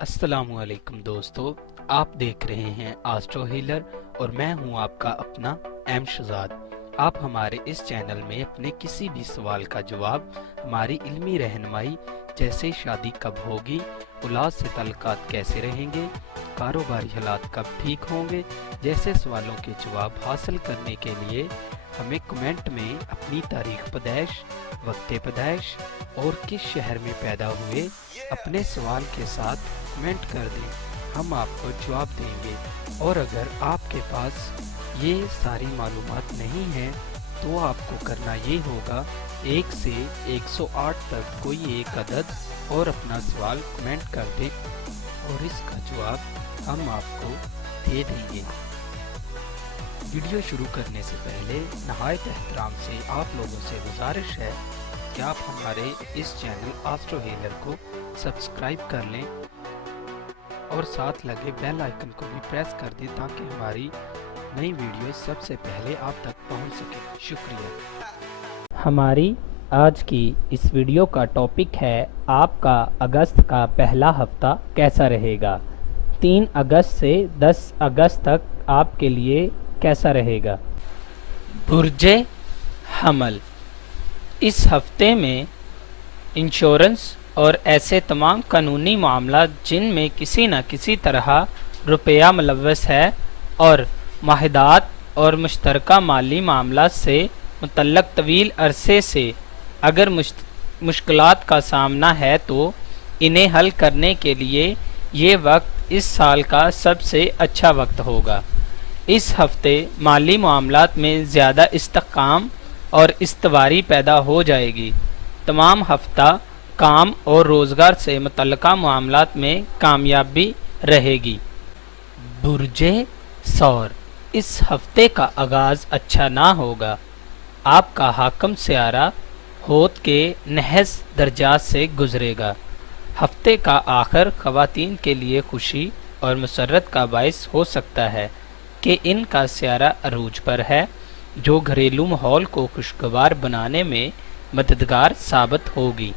अस्सलाम वालेकुम दोस्तों, आप देख रहे हैं एस्ट्रो हीलर और मैं हूं आपका अपना एम शहजाद। आप हमारे इस चैनल में अपने किसी भी सवाल का जवाब, हमारी इल्मी रहनुमाई जैसे शादी कब होगी, औलाद से ताल्लुकात कैसे रहेंगे, कारोबारी हालात कब ठीक होंगे जैसे सवालों के जवाब हासिल करने के लिए हमें कमेंट में अपनी तारीख पैदाइश, वक्त पैदाइश और किस शहर में पैदा हुए अपने सवाल के साथ कमेंट कर दें। हम आपको जवाब देंगे। और अगर आपके पास ये सारी मालूमात नहीं है तो आपको करना ये होगा 1 से 108 तक कोई एक अदद और अपना सवाल कमेंट कर दें और इसका जवाब हम आपको दे देंगे। वीडियो शुरू करने से पहले नहायत एहतराम से आप लोगों से गुजारिश है कि आप हमारे इस चैनल एस्ट्रो हीलर को सब्सक्राइब कर लें और साथ लगे बेल आइकन को भी प्रेस कर दें ताकि हमारी नई वीडियो सबसे पहले आप तक पहुंच सके। शुक्रिया। हमारी आज की इस वीडियो का टॉपिक है आपका अगस्त का पहला हफ्ता कैसा रहेगा। 3 अगस्त से 10 अगस्त तक आपके लिए कैसा रहेगा। बुर्जे हमल, इस हफ्ते में इंश्योरेंस और ऐसे तमाम कानूनी मामला जिनमें किसी न किसी तरह रुपया मुलव्वस है और माहिदात और मुश्तरका माली मामला से मुतल्लक तवील अरसे से अगर मुश्किलात का सामना है तो इन्हें हल करने के लिए ये वक्त इस साल का सबसे अच्छा वक्त होगा। इस हफ्ते माली मामलात में ज़्यादा इस्तेकाम और इस्तवारी पैदा हो जाएगी। तमाम हफ्ता काम और रोज़गार से मुतल्लका मामलात में कामयाबी रहेगी। बुर्जे सौर, इस हफ्ते का आगाज़ अच्छा ना होगा। आपका हाकम सियारा होत के नहस दर्जात से गुजरेगा। हफ्ते का आखिर ख़वातीन के लिए खुशी और मसरत का बायस हो सकता है कि इनका सियारा अरूज पर है, जो घरेलू माहौल को खुशगवार बनाने में मददगार साबित होगी।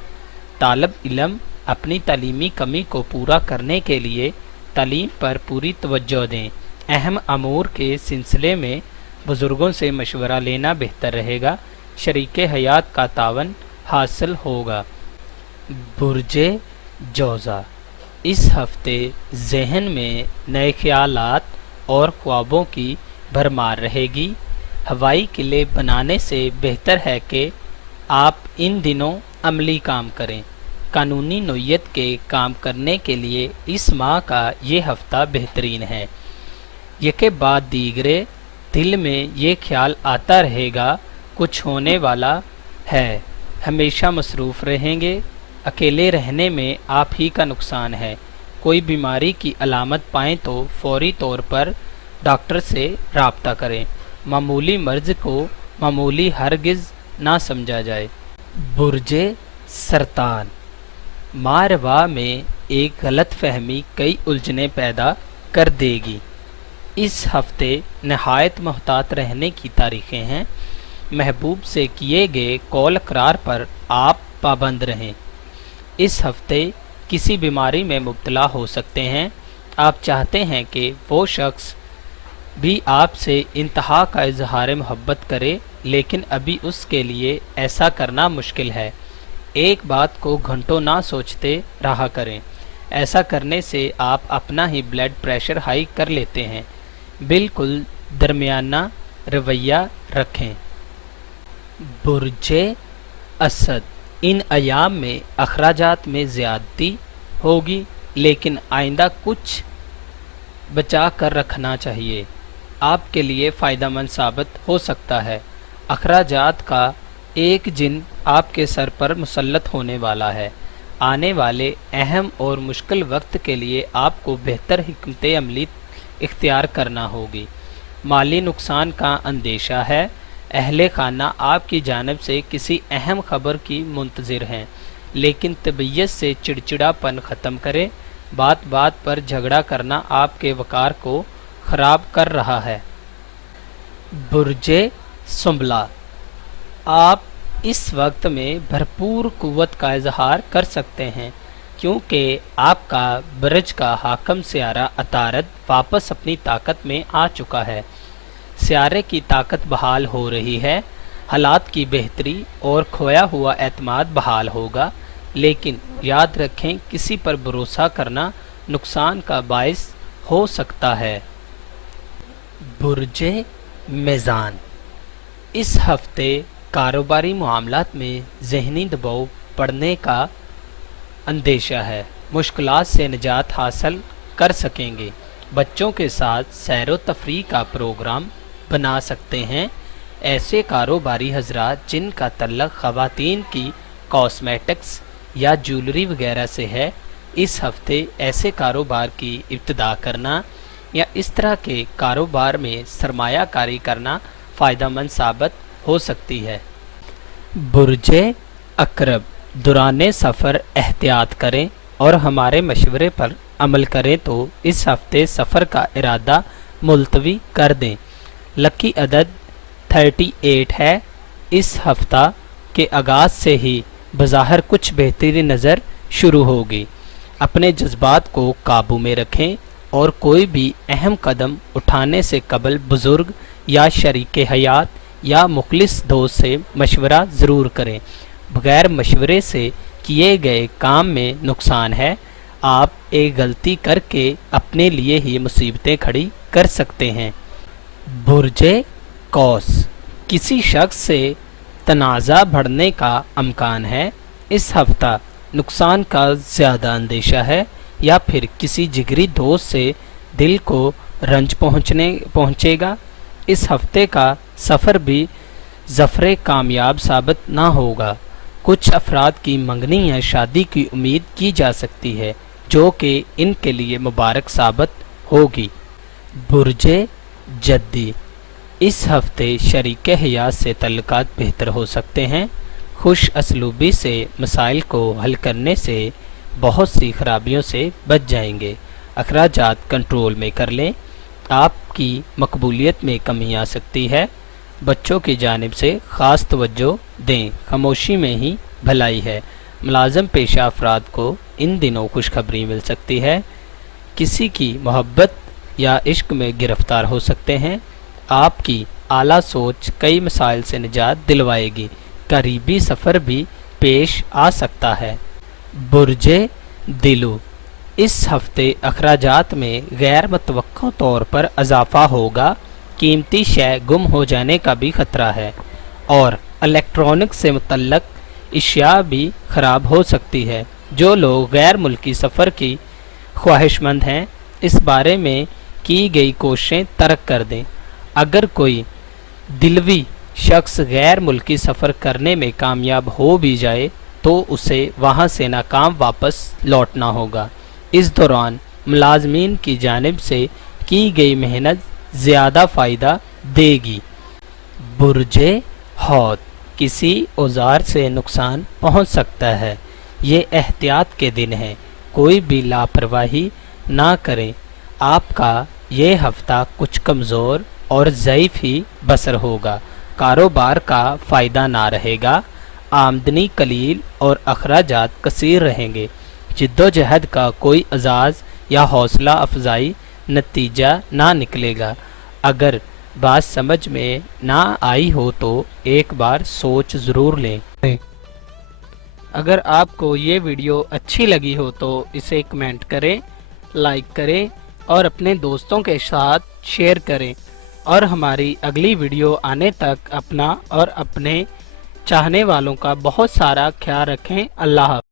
तालब इल्म अपनी तालीमी कमी को पूरा करने के लिए तालीम पर पूरी तवज्जो दें। अहम अमूर के सिलसिले में बुज़ुर्गों से मशवरा लेना बेहतर रहेगा। शरीके हयात का तावन हासिल होगा। बुर्जे जौज़ा, इस हफ्ते जहन में नए ख्यालात और ख्वाबों की भरमार रहेगी। हवाई किले बनाने से बेहतर है कि आप इन दिनों अमली काम करें। कानूनी नोयत के काम करने के लिए इस माह का ये हफ्ता बेहतरीन है। यके बाद दीगरे दिल में ये ख्याल आता रहेगा कुछ होने वाला है। हमेशा मसरूफ़ रहेंगे। अकेले रहने में आप ही का नुकसान है। कोई बीमारी की अलामत पाएँ तो फौरी तौर पर डॉक्टर से राब्ता करें। मामूली मर्ज को मामूली हरगिज़ ना समझा जाए। बुर्जे सरतान, मारवा में एक गलत फहमी कई उलझने पैदा कर देगी। इस हफ्ते नहायत मोहतात रहने की तारीखें हैं। महबूब से किए गए कौल करार पर आप पाबंद रहें। इस हफ्ते किसी बीमारी में मुब्तला हो सकते हैं। आप चाहते हैं कि वो शख्स भी आपसे इंतहा का इजहार मोहब्बत करे, लेकिन अभी उसके लिए ऐसा करना मुश्किल है। एक बात को घंटों ना सोचते रहा करें। ऐसा करने से आप अपना ही ब्लड प्रेशर हाई कर लेते हैं। बिल्कुल दरमियाना रवैया रखें। बुर्जे असद, इन अयाम में अखराजात में ज़्यादती होगी, लेकिन आइंदा कुछ बचा कर रखना चाहिए। आपके लिए फ़ायदेमंद साबित हो सकता है। अखराजात का एक जिन आपके सर पर मुसल्लत होने वाला है। आने वाले अहम और मुश्किल वक्त के लिए आपको बेहतर हिकमत अमली इख्तियार करना होगी। माली नुकसान का अंदेशा है। अहले खाना आपकी जानिब से किसी अहम खबर की मुंतज़िर हैं, लेकिन तबीयत से चिड़चिड़ापन ख़त्म करें। बात बात पर झगड़ा करना आपके वक़ार को ख़राब कर रहा है। बुर्जे सुंबला, आप इस वक्त में भरपूर कुव्वत का इजहार कर सकते हैं। क्योंकि आपका ब्रज का हाकम सियारा अतारद वापस अपनी ताकत में आ चुका है। सियारे की ताकत बहाल हो रही है, हालात की बेहतरी और खोया हुआ एतमाद बहाल होगा। लेकिन याद रखें, किसी पर भरोसा करना नुकसान का बायस हो सकता है। बुर्जे मीज़ान, इस हफ्ते कारोबारी मामलात में ज़हनी दबाव पड़ने का अंदेशा है। मुश्किलात से निजात हासिल कर सकेंगे। बच्चों के साथ सैर व तफरीह का प्रोग्राम बना सकते हैं। ऐसे कारोबारी हजरात जिनका तल्लक ख़वातीन की कॉस्मेटिक्स या ज्वेलरी वगैरह से है, इस हफ्ते ऐसे कारोबार की इब्तिदा करना या इस तरह के कारोबार में सरमायाकारी करना फ़ायदेमंद साबित हो सकती है। बुर्जे अकरब, दौरान सफ़र एहतियात करें और हमारे मशवरे पर अमल करें तो इस हफ्ते सफ़र का इरादा मुलतवी कर दें। लकी अदद 38 है। इस हफ्ता के आगाज़ से ही बज़ाहिर कुछ बेहतरी नज़र शुरू होगी। अपने जज्बात को काबू में रखें और कोई भी अहम कदम उठाने से कबल बुज़ुर्ग या शरीक हयात या मुखलिस दोस्त से मशवरा ज़रूर करें। बगैर मशवरे से किए गए काम में नुकसान है। आप एक गलती करके अपने लिए ही मुसीबतें खड़ी कर सकते हैं। बुर्जे कौस, किसी शख्स से तनाज़ा बढ़ने का अमकान है। इस हफ्ता नुकसान का ज़्यादा अंदेशा है या फिर किसी जिगरी दोस्त से दिल को रंज पहुँचेगा। इस हफ्ते का सफ़र भी ज़फ़र कामयाब साबित ना होगा। कुछ अफराद की मंगनी या शादी की उम्मीद की जा सकती है जो कि इनके लिए मुबारक साबित होगी। बुर्जे जद्दी, इस हफ्ते शरीक हयात से तल्लुकात बेहतर हो सकते हैं। खुश असलूबी से मसाइल को हल करने से बहुत सी खराबियों से बच जाएंगे। अखराजात कंट्रोल में कर लें। आपकी मकबूलियत में कमी आ सकती है। बच्चों की जानिब से ख़ास तवज्जो दें। खामोशी में ही भलाई है। मुलाज़म पेशा अफराद को इन दिनों खुशखबरी मिल सकती है। किसी की मोहब्बत या इश्क में गिरफ्तार हो सकते हैं। आपकी आला सोच कई मसाइल से निजात दिलवाएगी। करीबी सफ़र भी पेश आ सकता है। बुर्जे दिलू, इस हफ्ते अखराजात में गैर मुतवक्का तौर पर इजाफा होगा। कीमती शय गुम हो जाने का भी ख़तरा है और इलेक्ट्रॉनिक से मुतल्लक इशिया भी ख़राब हो सकती है। जो लोग गैर मुल्की सफ़र की ख्वाहिशमंद हैं, इस बारे में की गई कोशिशें तर्क कर दें। अगर कोई दिलवी शख्स गैर मुल्की सफ़र करने में कामयाब हो भी जाए तो उसे वहाँ से नाकाम वापस लौटना होगा। इस दौरान मुलाजमीन की जानिब से की गई मेहनत ज़्यादा फ़ायदा देगी। बुर्जे हौत, किसी औजार से नुकसान पहुँच सकता है। ये एहतियात के दिन हैं, कोई भी लापरवाही ना करें। आपका ये हफ्ता कुछ कमज़ोर और ज़ईफ़ ही बसर होगा। कारोबार का फ़ायदा ना रहेगा। आमदनी कलील और अखराजात कसीर रहेंगे। जिद्दोजहद का कोई एजाज़ या हौसला अफजाई नतीजा ना निकलेगा। अगर बात समझ में ना आई हो तो एक बार सोच ज़रूर लें। अगर आपको ये वीडियो अच्छी लगी हो तो इसे कमेंट करें, लाइक करें और अपने दोस्तों के साथ शेयर करें। और हमारी अगली वीडियो आने तक अपना और अपने चाहने वालों का बहुत सारा ख्याल रखें। अल्लाह हाफ़िज़।